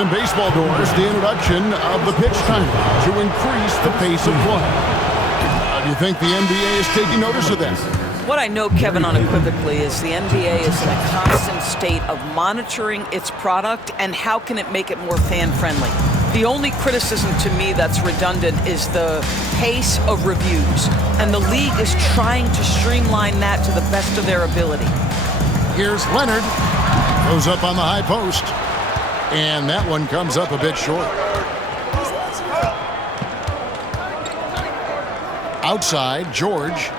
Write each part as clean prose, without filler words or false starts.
in baseball doors, the introduction of the pitch timer to increase the pace of play. Do you think the NBA is taking notice of that? What I know, Kevin, unequivocally, is the NBA is in a constant state of monitoring its product and how can it make it more fan-friendly. The only criticism to me that's redundant is the pace of reviews, and the league is trying to streamline that to the best of their ability. Here's Leonard. Goes up on the high post, and that one comes up a bit short. Outside, George.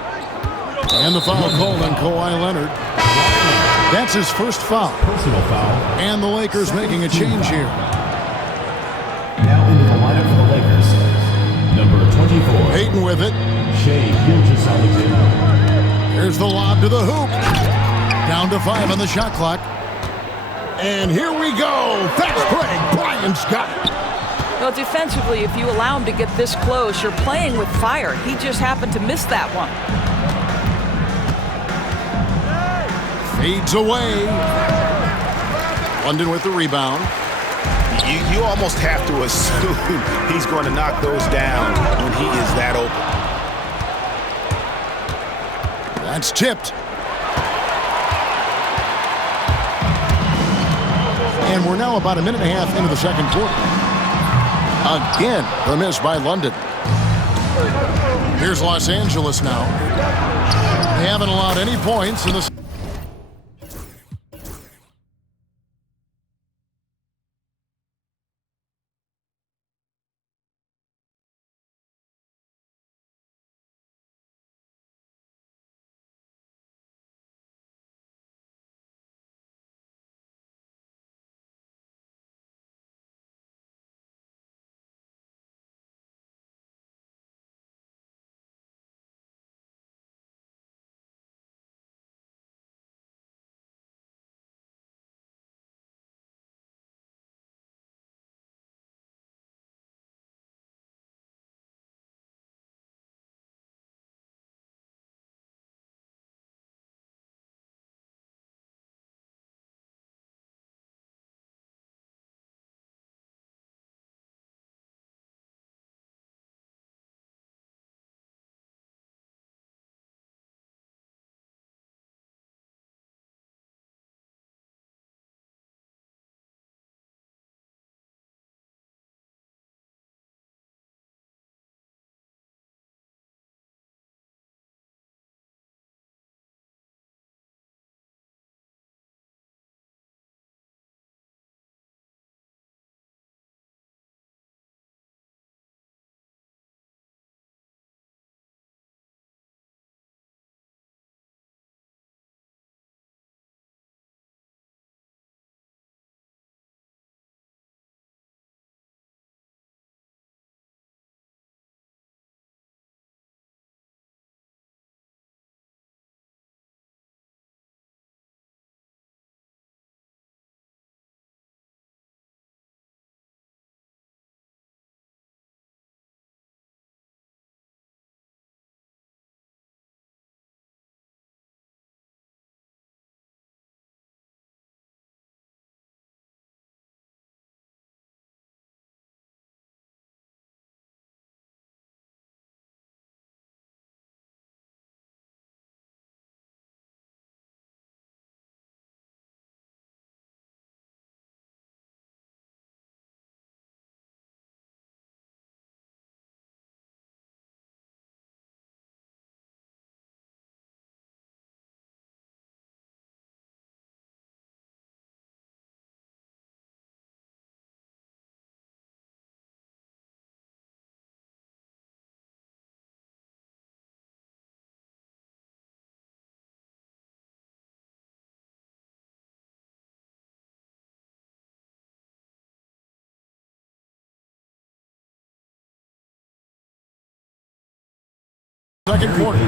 And the foul called on Kawhi Leonard. That's his first foul. Personal foul. And the Lakers making a change here. Now into the lineup for the Lakers. Number 24. Payton with it. Shai Gilgeous-Alexander. Here's the lob to the hoop. Down to 5 on the shot clock. And here we go. Fast break. Bryant's got it. Well, defensively, if you allow him to get this close, you're playing with fire. He just happened to miss that one. Fades away. London with the rebound. You almost have to assume he's going to knock those down when he is that open. That's tipped. And we're now about a minute and a half into the second quarter. Again, the miss by London. Here's Los Angeles now. They haven't allowed any points in the second quarter.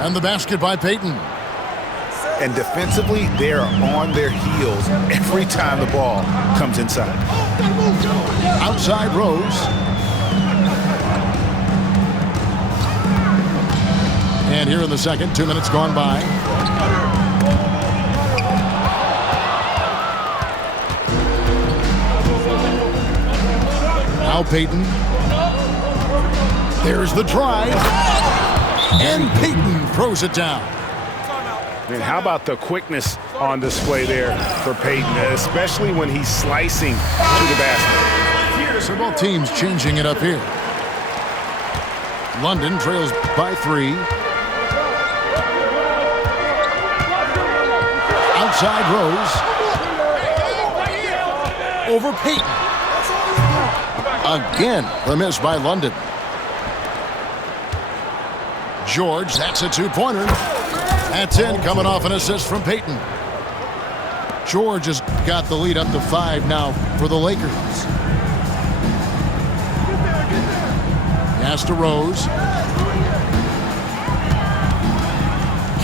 And the basket by Payton. And defensively, they're on their heels every time the ball comes inside. Outside Rose. And here in the second, 2 minutes gone by. Now Payton. There's the drive. And Payton throws it down. And how about the quickness on display there for Payton, especially when he's slicing to the basket. So both teams changing it up here. London trails by 3. Outside Rose. Over Payton. Again, the miss by London. George, that's a 2-pointer. That's in, coming off an assist from Payton. George has got the lead up to 5 now for the Lakers. Pass to Rose.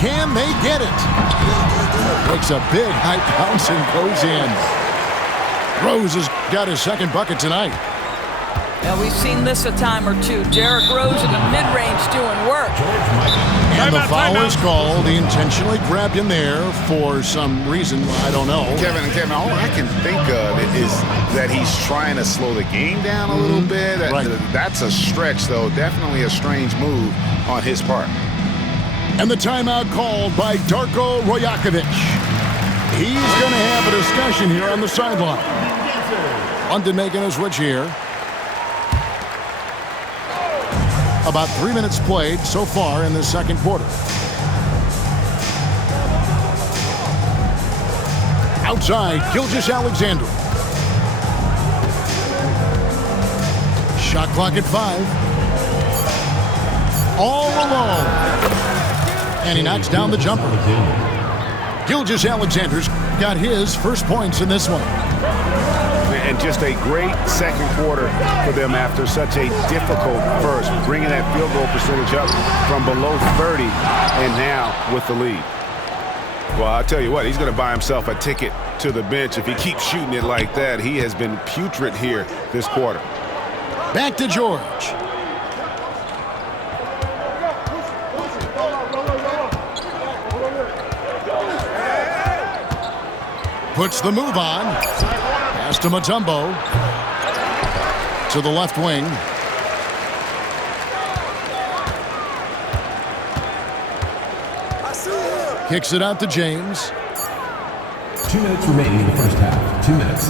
Can they get it? Makes a big high bounce and goes in. Rose has got his second bucket tonight. Yeah, we've seen this a time or two. Derrick Rose in the mid-range doing work. And the foul is called. He intentionally grabbed him there for some reason. I don't know. Kevin, all I can think of is that he's trying to slow the game down a little bit. Right. That's a stretch, though. Definitely a strange move on his part. And the timeout called by Darko Rajakovic. He's going to have a discussion here on the sideline. London making a switch here. About 3 minutes played so far in the second quarter. Outside, Gilgeous-Alexander. Shot clock at 5. All alone. And he knocks down the jumper. Gilgeous-Alexander's got his first points in this one. And just a great second quarter for them after such a difficult first, bringing that field goal percentage up from below 30 and now with the lead. Well, I'll tell you what, he's going to buy himself a ticket to the bench if he keeps shooting it like that. He has been putrid here this quarter. Back to George. Puts the move on. Pass to Mutombo. To the left wing. Kicks it out to James. 2 minutes remaining in the first half. 2 minutes.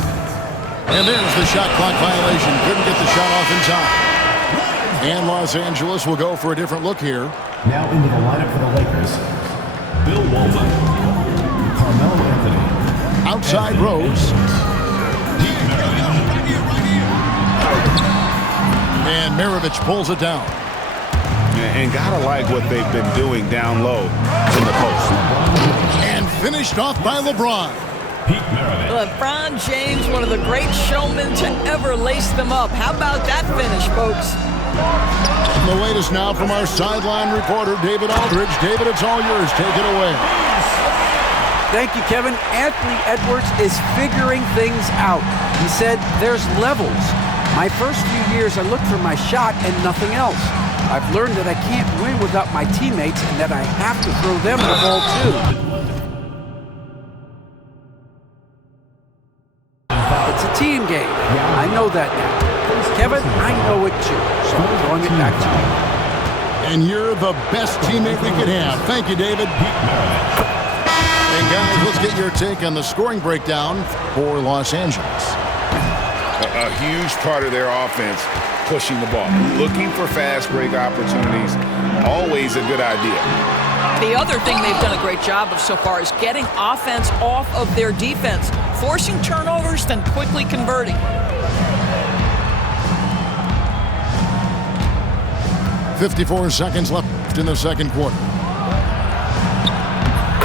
And there's the shot clock violation. Couldn't get the shot off in time. And Los Angeles will go for a different look here. Now into the lineup for the Lakers. Bill Walton. Carmelo Anthony. Outside Rose. And Maravich pulls it down. And gotta like what they've been doing down low in the post. And finished off by LeBron. LeBron James, one of the great showmen to ever lace them up. How about that finish, folks? The latest now from our sideline reporter, David Aldridge. David, it's all yours. Take it away. Thank you, Kevin. Anthony Edwards is figuring things out. He said there's levels. My first few years, I looked for my shot and nothing else. I've learned that I can't win without my teammates and that I have to throw them the ball too. It's a team game. I know that now. Kevin, I know it too. So I'm throwing it back to you. And you're the best teammate we could have. Thank you, David. And guys, let's get your take on the scoring breakdown for Los Angeles. A huge part of their offense, pushing the ball, looking for fast break opportunities, always a good idea. The other thing they've done a great job of so far is getting offense off of their defense, forcing turnovers, then quickly converting. .54 seconds left in the second quarter.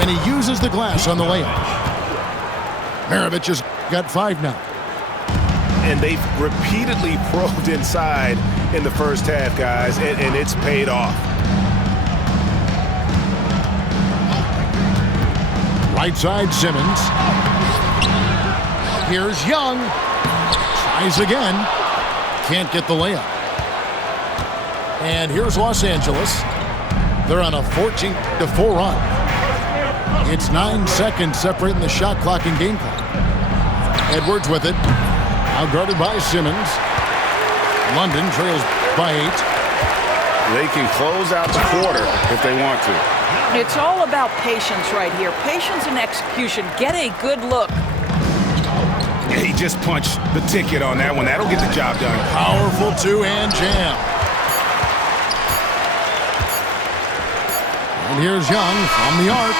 And he uses the glass on the layup. Maravich has got 5 now. And they've repeatedly probed inside in the first half, guys, and it's paid off. Right side, Simmons. Here's Young. Tries again. Can't get the layup. And here's Los Angeles. They're on a 14-4 run. It's 9 seconds separating the shot clock and game clock. Edwards with it. Now guarded by Simmons. London trails by 8. They can close out the quarter if they want to. It's all about patience right here. Patience and execution. Get a good look. Yeah, he just punched the ticket on that one. That'll get the job done. Powerful two-hand jam. And here's Young from the arc.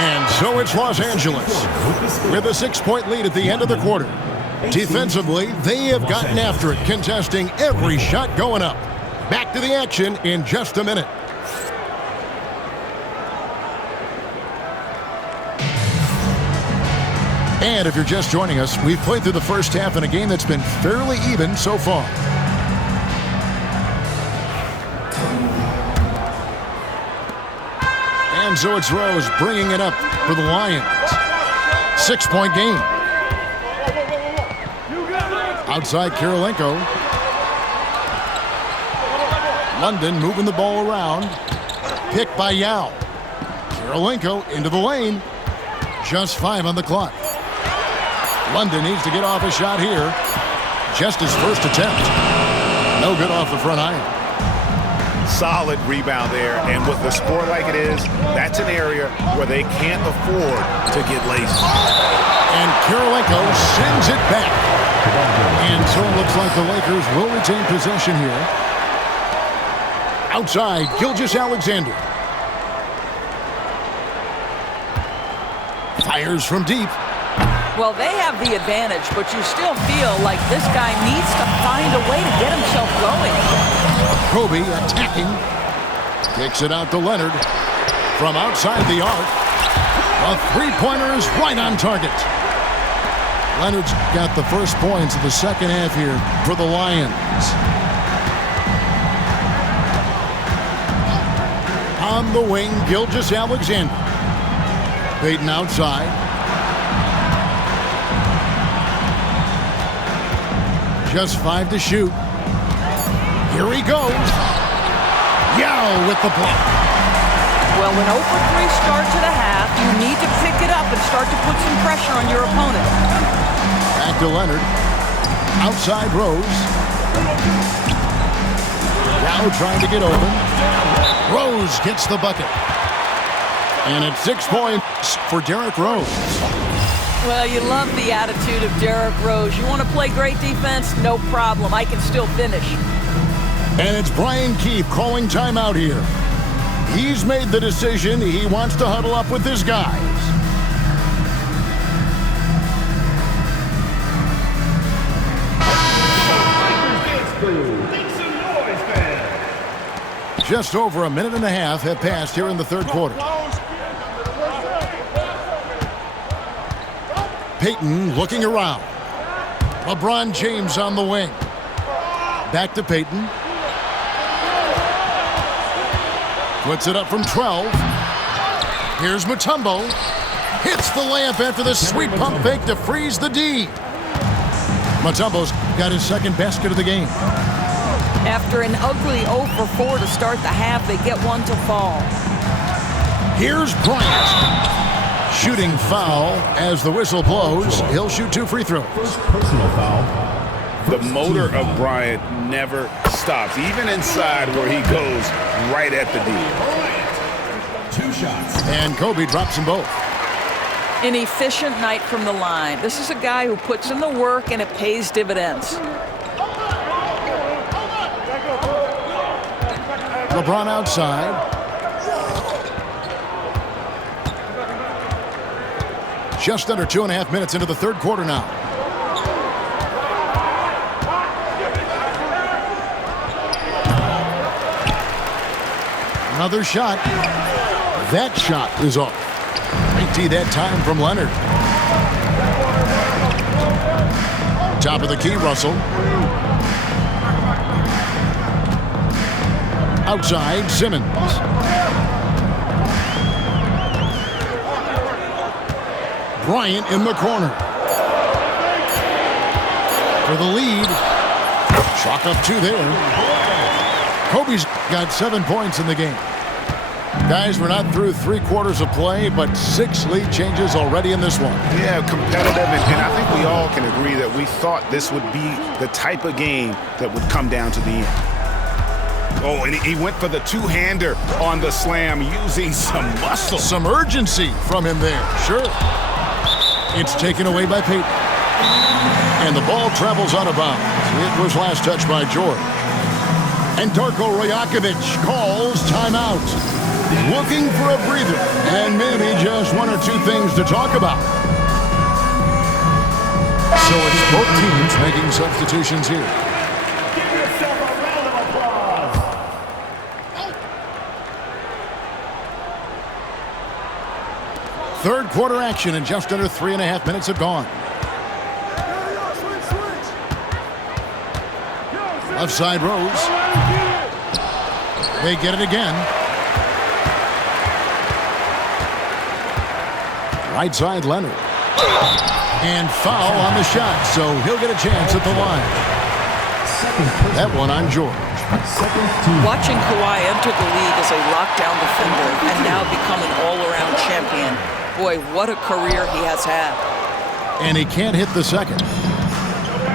And so it's Los Angeles with a 6-point lead at the end of the quarter. Defensively, they have gotten after it, contesting every shot going up. Back to the action in just a minute. And if you're just joining us, we've played through the first half in a game that's been fairly even so far. And so it's Rose bringing it up for the Lions. 6-point game. Outside Kirilenko. London moving the ball around. Picked by Yao. Kirilenko into the lane. Just 5 on the clock. London needs to get off a shot here. Just his first attempt. No good off the front iron. Solid rebound there, and with the score like it is, that's an area where they can't afford to get lazy. And Kirilenko sends it back. And so it looks like the Lakers will retain possession here. Outside, Gilgeous-Alexander. Fires from deep. Well, they have the advantage, but you still feel like this guy needs to find a way to get himself going. Kobe attacking. Kicks it out to Leonard. From outside the arc. A three-pointer is right on target. Leonard's got the first points of the second half here for the Lions. On the wing, Gilgeous-Alexander. Payton outside. Just 5 to shoot. Here he goes. Yao with the block. Well, an 0 for 3 start to the half, you need to pick it up and start to put some pressure on your opponent. Back to Leonard. Outside Rose. Yao trying to get open. Rose gets the bucket. And it's 6 points for Derrick Rose. Well, you love the attitude of Derrick Rose. You want to play great defense? No problem. I can still finish. And it's Brian Keefe calling timeout here. He's made the decision. He wants to huddle up with his guys. Just over a minute and a half have passed here in the third quarter. Payton looking around. LeBron James on the wing. Back to Payton. Puts it up from 12. Here's Mutombo. Hits the layup after the sweet pump fake to freeze the D. Mutombo's got his second basket of the game. After an ugly 0 for 4 to start the half, they get one to fall. Here's Bryant. Shooting foul as the whistle blows. He'll shoot 2 free throws. Personal foul. The motor of Bryant never stops, even inside where he goes right at the D. 2 shots. And Kobe drops them both. An efficient night from the line. This is a guy who puts in the work and it pays dividends. LeBron outside. Just under 2.5 minutes into the third quarter now. Another shot. That shot is off. Great tee that time from Leonard. Top of the key, Russell. Outside, Simmons. Bryant in the corner. For the lead. Chalk up 2 there. Kobe's got 7 points in the game. Guys, we're not through 3 quarters of play, but 6 lead changes already in this one. Yeah, competitive, and I think we all can agree that we thought this would be the type of game that would come down to the end. Oh, and he went for the two-hander on the slam using some muscle. Some urgency from him there, sure. It's taken away by Peyton. And the ball travels out of bounds. It was last touched by George. And Darko Rajakovic calls timeout. Looking for a breather and maybe just 1 or 2 things to talk about. So it's both teams making substitutions here. Give yourself a round of applause. Third quarter action, and just under 3.5 minutes have gone. Left side Rose. They get it again. Right side Leonard. And foul on the shot, so he'll get a chance at the line. That one on George. Watching Kawhi enter the league as a lockdown defender and now become an all-around champion. Boy, what a career he has had. And he can't hit the second.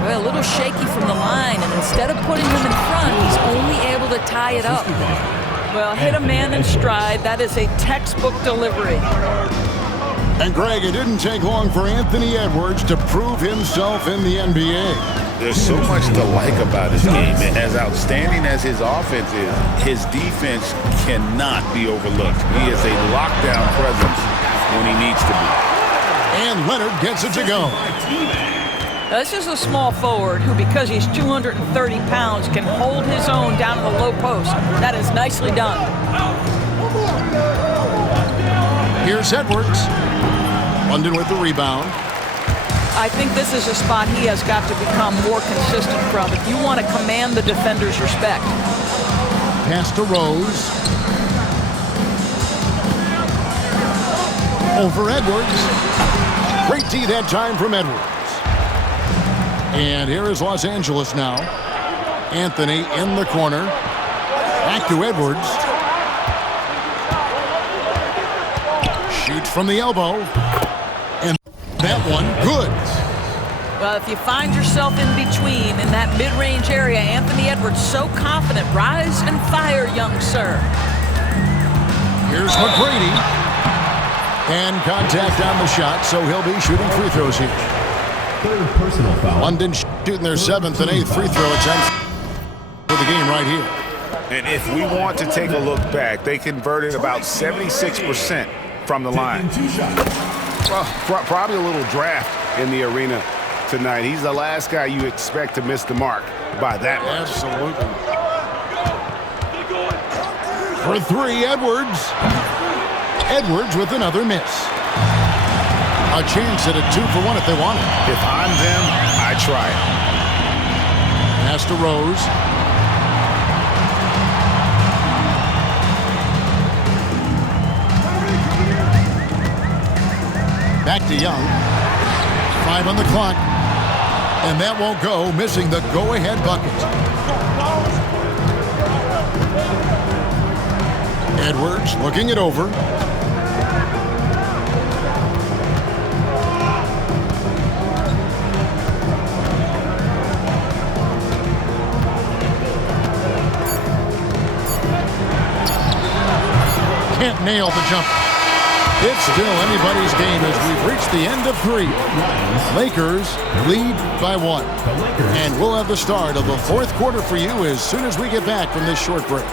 Well, a little shaky from the line, and instead of putting him in front, he's only able to tie it up. Well, hit a man in stride. That is a textbook delivery. And Greg, it didn't take long for Anthony Edwards to prove himself in the NBA. There's so much to like about his game. As outstanding as his offense is, his defense cannot be overlooked. He is a lockdown presence when he needs to be. And Leonard gets it to go. Now, this is a small forward who, because he's 230 pounds, can hold his own down in the low post. That is nicely done. Here's Edwards. London with the rebound. I think this is a spot he has got to become more consistent from if you want to command the defender's respect. Pass to Rose. Over Edwards. Great D that time from Edwards. And here is Los Angeles now. Anthony in the corner. Back to Edwards. Shoots from the elbow. And that one, good. Well, if you find yourself in between in that mid-range area, Anthony Edwards so confident. Rise and fire, young sir. Here's McGrady. And contact on the shot, so he'll be shooting free throws here. Third personal foul. London shooting their 7th and 8th free throw attempts for the game right here. And if we want to take a look back, they converted about 76% from the line. Well, probably a little draft in the arena tonight. He's the last guy you expect to miss the mark by that much. Absolutely. For 3, Edwards. Edwards with another miss. A chance at a 2-for-1 if they want it. If I'm them, I try it. Pass to Rose. Back to Young. 5 on the clock. And that won't go, missing the go-ahead bucket. Edwards looking it over. Can't nail the jumper. It's still anybody's game as we've reached the end of 3. Lakers lead by 1. And we'll have the start of the 4th quarter for you as soon as we get back from this short break.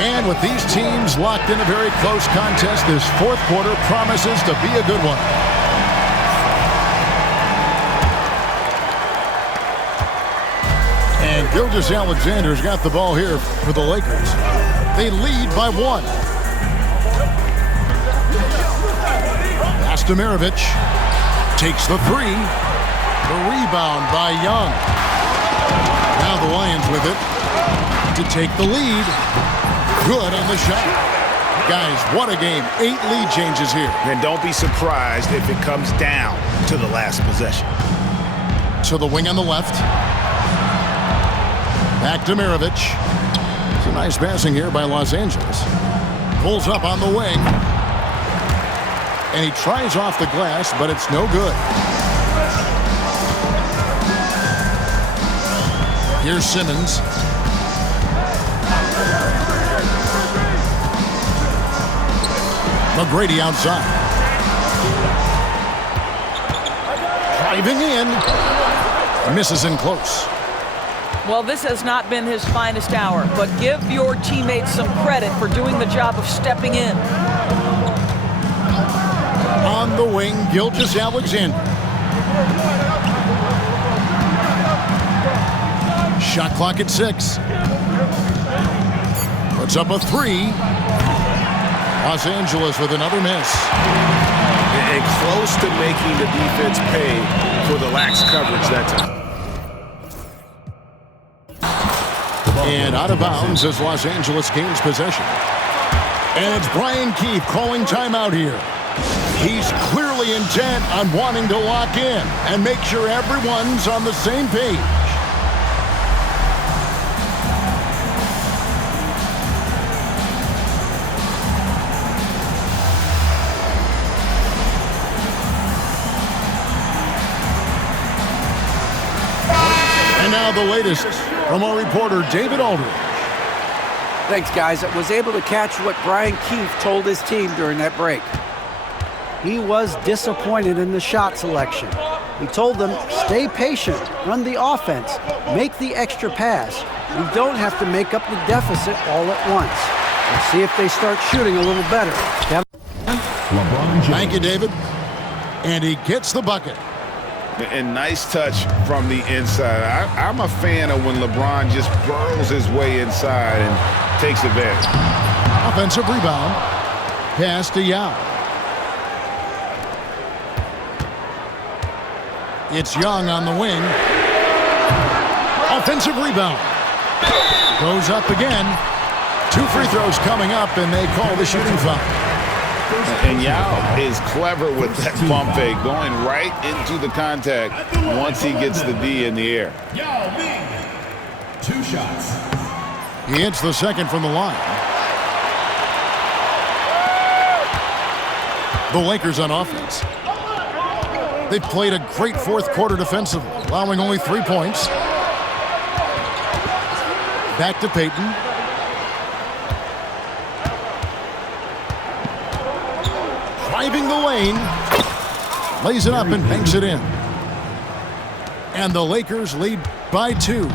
And with these teams locked in a very close contest, this 4th quarter promises to be a good one. And Gilgeous-Alexander's got the ball here for the Lakers. They lead by 1. Pass to Maravich. Takes the 3. The rebound by Young. Now the Lions with it to take the lead. Good on the shot. Guys, what a game. 8 lead changes here. And don't be surprised if it comes down to the last possession. To the wing on the left. Back to Maravich. It's a nice passing here by Los Angeles. Pulls up on the wing. And he tries off the glass, but it's no good. Here's Simmons. McGrady outside. Driving in. Misses in close. Well, this has not been his finest hour, but give your teammates some credit for doing the job of stepping in. On the wing, Gilgeous-Alexander. Shot clock at 6. Puts up a 3. Los Angeles with another miss. And close to making the defense pay for the lax coverage that time. And out of bounds as Los Angeles gains possession. And it's Brian Keefe calling timeout here. He's clearly intent on wanting to lock in and make sure everyone's on the same page. And now the latest from our reporter, David Aldridge. Thanks, guys. I was able to catch what Brian Keefe told his team during that break. He was disappointed in the shot selection. He told them, stay patient, run the offense, make the extra pass. We don't have to make up the deficit all at once. We'll see if they start shooting a little better. Thank you, David. And he gets the bucket. And nice touch from the inside. I'm a fan of when LeBron just burrows his way inside and takes advantage. Offensive rebound. Pass to Yao. It's Young on the wing. Offensive rebound. Goes up again. 2 free throws coming up, and they call the shooting foul. And Yao is clever with that pump fake, going right into the contact once he gets the D in the air. Yao Ming. 2 shots. He hits the second from the line. The Lakers on offense. They've played a great fourth quarter defensively, allowing only 3 points. Back to Payton. Driving the lane. Lays it up and banks it in. And the Lakers lead by 2.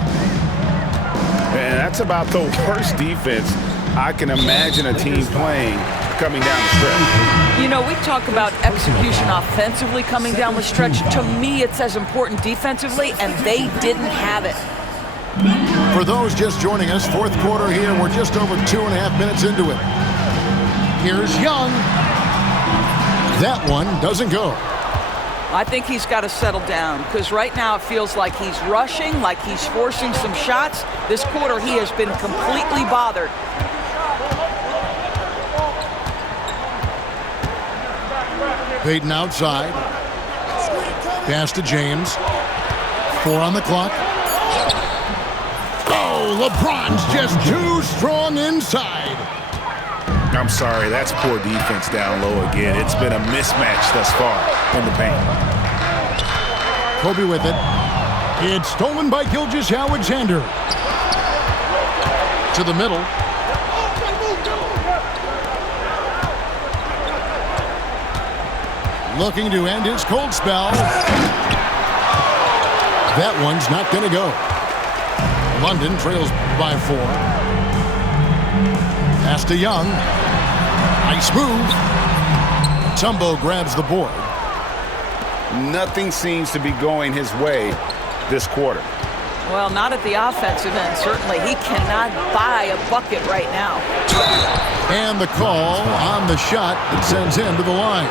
And that's about the worst defense I can imagine a team playing coming down the stretch. You know, we talk about execution offensively coming down the stretch. To me, it's as important defensively, and they didn't have it. For those just joining us, fourth quarter here. We're just over 2.5 minutes into it. Here's Young. That one doesn't go. I think he's got to settle down because right now it feels like he's rushing, like he's forcing some shots. This quarter he has been completely bothered. Payton outside. Pass to James. 4 on the clock. Oh, LeBron's just too strong inside. I'm sorry, that's poor defense down low again. It's been a mismatch thus far in the paint. Kobe with it. It's stolen by Gilgeous-Alexander. To the middle. Looking to end his cold spell. That one's not going to go. London trails by 4. Pass to Young. Nice move. Tumbo grabs the board. Nothing seems to be going his way this quarter. Well, not at the offensive end, certainly. He cannot buy a bucket right now. And the call on the shot that sends him to the line.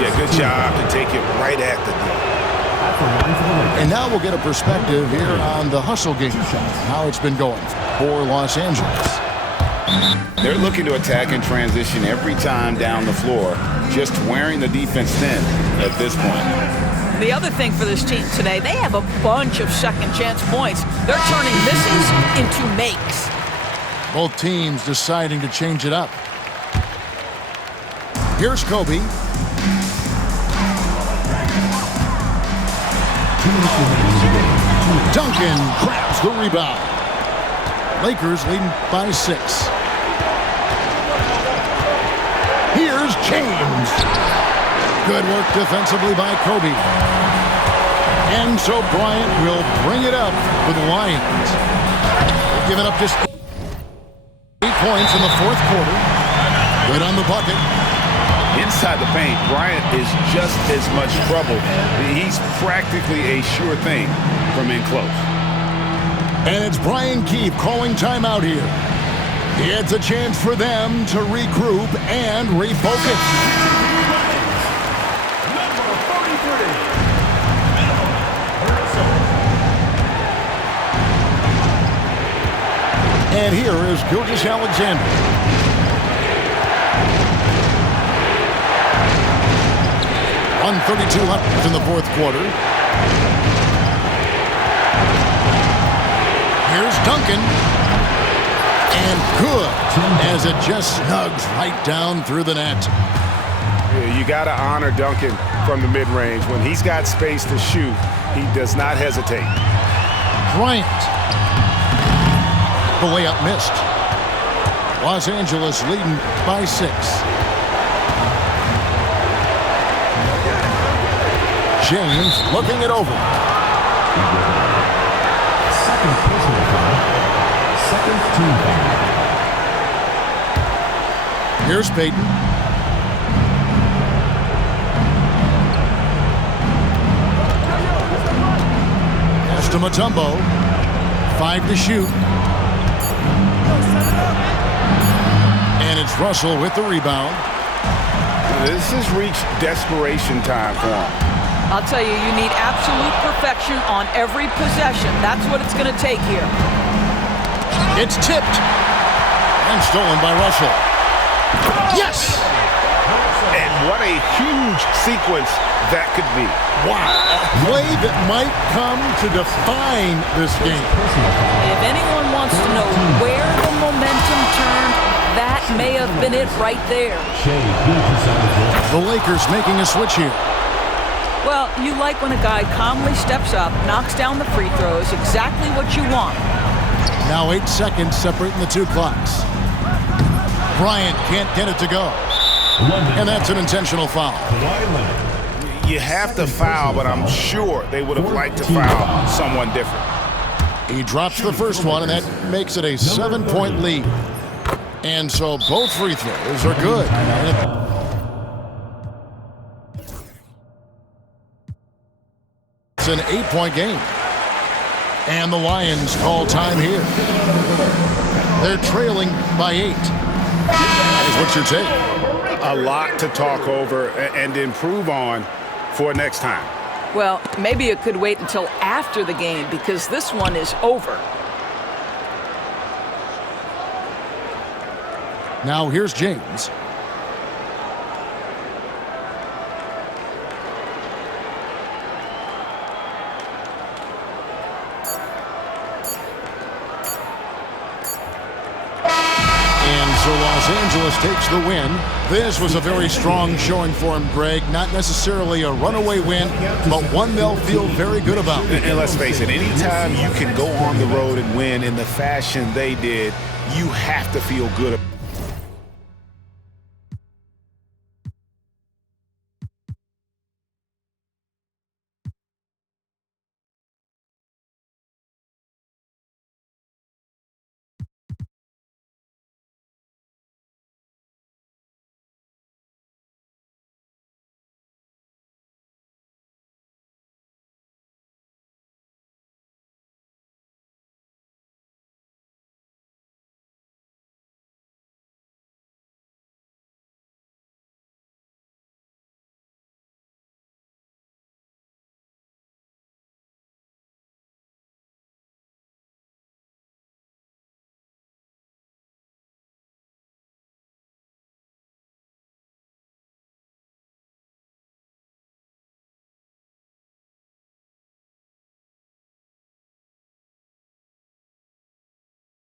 Yeah, good job to take it right at the D. And now we'll get a perspective here on the hustle game, how it's been going for Los Angeles. They're looking to attack in transition every time down the floor, just wearing the defense thin at this point. The other thing for this team today, they have a bunch of second chance points. They're turning misses into makes. Both teams deciding to change it up. Here's Kobe. Duncan grabs the rebound. Lakers leading by 6. Here's James. Good work defensively by Kobe. And so Bryant will bring it up for the Lions. Giving up just 8 points in the fourth quarter. Good on the bucket. Inside the paint, Bryant is just as much trouble. He's practically a sure thing from in close. And it's Brian Keefe calling timeout here. It's a chance for them to regroup and refocus. And here is Gilgeous-Alexander. .132 left in the fourth quarter. Here's Duncan. And good, as it just snugs right down through the net. Yeah, you got to honor Duncan from the mid-range. When he's got space to shoot, he does not hesitate. Bryant. The layup missed. Los Angeles leading by 6. James looking it over. Second personal foul. Second team foul. Here's Payton. Pass to Mutombo. 5 to shoot. And it's Russell with the rebound. This has reached desperation time for him. I'll tell you, you need absolute perfection on every possession. That's what it's going to take here. It's tipped. And stolen by Russell. Yes! And what a huge sequence that could be. Wow. A play that might come to define this game. If anyone wants to know where the momentum turned, that may have been it right there. The Lakers making a switch here. Well, you like when a guy calmly steps up, knocks down the free throws, exactly what you want. Now 8 seconds separating the two clocks. Bryant can't get it to go. And that's an intentional foul. You have to foul, but I'm sure they would have liked to foul someone different. He drops the first one, and that makes it a 7-point lead. And so both free throws are good. It's an 8-point game. And the Lions call time here. They're trailing by 8. What's your take? A lot to talk over and improve on for next time. Well, maybe it could wait until after the game because this one is over. Now here's James. So Los Angeles takes the win. This was a very strong showing for him, Greg. Not necessarily a runaway win, but one they'll feel very good about. And let's face it, anytime you can go on the road and win in the fashion they did, you have to feel good about it.